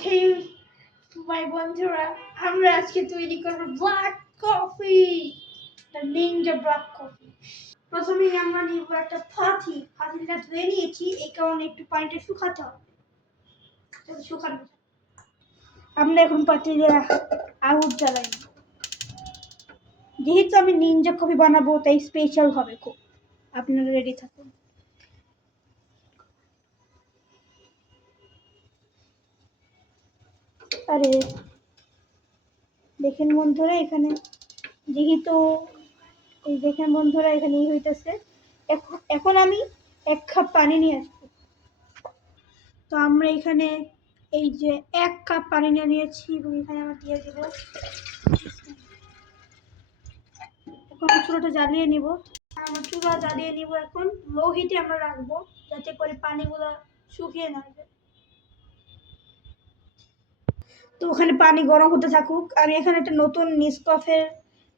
ওকে মাই বন্ধুরা, আমরা আজকে তৈরি করবো black coffee, Ninja black coffee. প্রথমেই আমরা নিব একটা পাতিলটা ধুয়ে নিয়েছি, এই কারণে একটু পানিটা শুকাতে হবে। শুকানো আমরা এখন পাতিলে আগুন জ্বালাই। যেহেতু আমি নিনজা কফি বানাবো তাই স্পেশাল হবে খুব। আপনারা রেডি থাকুন। আরে দেখেন বন্ধুরা, এখানে যেহেতু এই দেখেন বন্ধুরা এখানে হইতেছে। এখন আমি 1 কাপ পানি নিয়ে আসবো। তো আমরা এখানে এই যে 1 কাপ পানি নিয়েছি এবং এখানে আমরা দিয়ে দেব। এখন চুলাটা জ্বালিয়ে নিব। আমরা চুলা জ্বালিয়ে নিব। এখন লো হিটে আমরা রাখবো যাতে করে পানিগুলো শুকিয়ে না যায়। তো ওখানে পানি গরম হতে থাকুক। আমি এখানে একটা নতুন নেসক্যাফের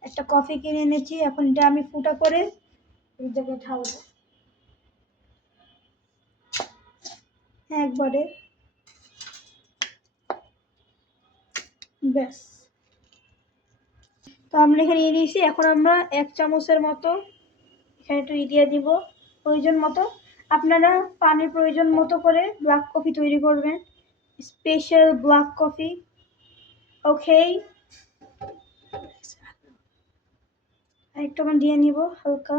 একটা কফি কিনে এনেছি। এখন এটা আমি ফুটা করে এই জায়গায় ঢালবো একবারে। ব্যাস। তো আমরা এখানে নিয়ে নিয়েছি। এখন আমরা 1 চামচের মতো এখানে একটু দিয়ে দিব প্রয়োজন মতো। আপনারা পানির প্রয়োজন মতো করে ব্ল্যাক কফি তৈরি করবেন, স্পেশাল ব্ল্যাক কফি। ওকে, আরেকটু আমি দিয়ে নিব হালকা।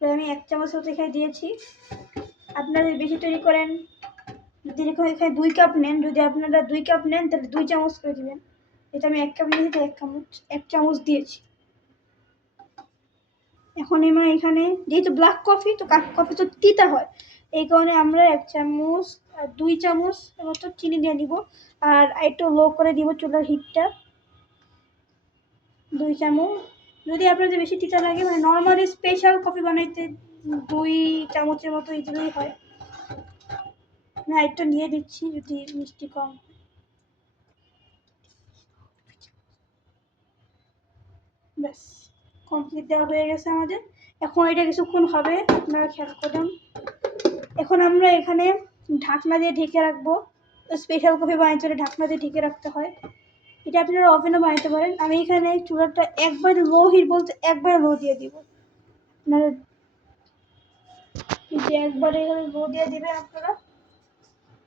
আমি 1 চামচ মতো এখানে দিয়েছি। আপনারা বেশি তৈরি করেন, যদি এখানে 2 কাপ নেন, যদি আপনারা 2 কাপ নেন তাহলে 2 চামচ করে দিবেন। এটা আমি 1 কাপ নিয়েছি, 1 চামচ দিয়েছি। এখন আমরা এখানে যেহেতু ব্ল্যাক কফি, তো কফি তো তিতা হয়, এই কারণে আমরা 1 চামচ আর 2 চামচ মতো চিনি দিয়ে নিব। আর একটু লো করে দিব চুলার হিটটা। 2 চামচ। যদি আপনাদের বেশি তিতা লাগে, মানে নর্মালি স্পেশাল কফি বানাইতে 2 চামচের মতো ইজিলি হয়। না একটু নিয়ে দিচ্ছি যদি মিষ্টি কম। ব্যাস, কমপ্লিট দেওয়া হয়ে গেছে আমাদের। এখন এটা কিছুক্ষণ হবে, আপনারা খেয়াল করুন। এখন আমরা এখানে ঢাকনা দিয়ে ঢেকে রাখবো। স্পেশাল কফি বানাইতে হলে ঢাকনা দিয়ে ঢেকে রাখতে হয়। এটা আপনারা ওভেনও বানাতে পারেন। আমি এখানে চুলাটা একবারে লো হিট বলতে একবারে লো দিয়ে দিব। আপনারা একবারে লো দিয়ে দিবেন আপনারা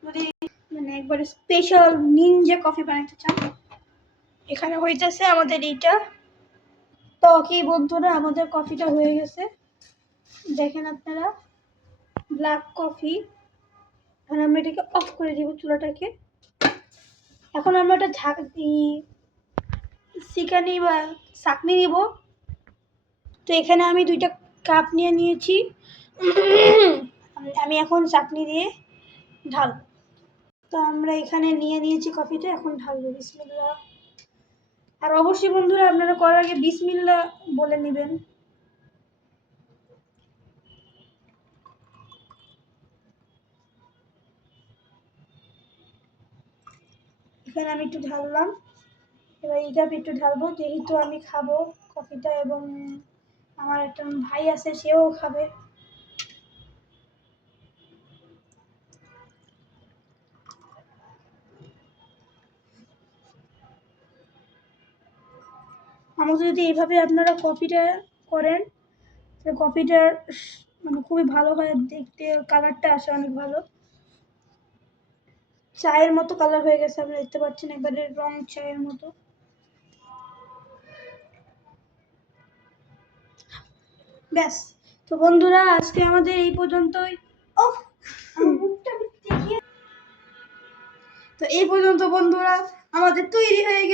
যদি মানে একবারে স্পেশাল নিনজা কফি বানাতে চান। এখানে হইতেছে আমাদের এইটা। তো কি বন্ধুরা, আমাদের কফিটা হয়ে গেছে, দেখেন আপনারা, ব্ল্যাক কফি। এখন আমরা এটাকে অফ করে দিব চুলাটাকে। এখন আমরা একটা সিকানি বা চাকনি নিব। তো এখানে আমি 2টা কাপ নিয়ে নিয়েছি। আমি এখন চাকনি দিয়ে ঢালব। তো আমরা এখানে নিয়ে নিয়েছি কফিটা, এখন ঢালবো। বিসমিল্লাহ। আর অবশ্যই বন্ধুরা আপনারা করার আগে বিসমিল্লাহ বলে নেবেন। এখানে আমি একটু ঢাললাম। এবার এই কাপ একটু ঢালবো, যেহেতু আমি খাবো কফিটা এবং আমার একটা ভাই আছে সেও খাবে। আমাকে যদি এইভাবে আপনারা কফিটা করেন, তো কফিটার মানে খুবই ভালো হয় দেখতে, কালারটা আসে অনেক ভালো। চায়ের মতো কালার হয়ে গেছে, আপনারা দেখতে পাচ্ছেন, একবারে রং চায়ের মতো। ব্যাস। তো বন্ধুরা আজকে আমাদের এই পর্যন্তই। তো এই পর্যন্ত বন্ধুরা আমাদের তৈরি হয়ে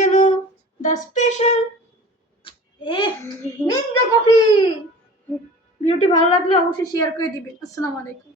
গেল দ্য স্পেশাল নিনজা কফি। ভিডিওটি ভালো লাগলে অবশ্যই শেয়ার করে দিবেন। আসসালামু আলাইকুম।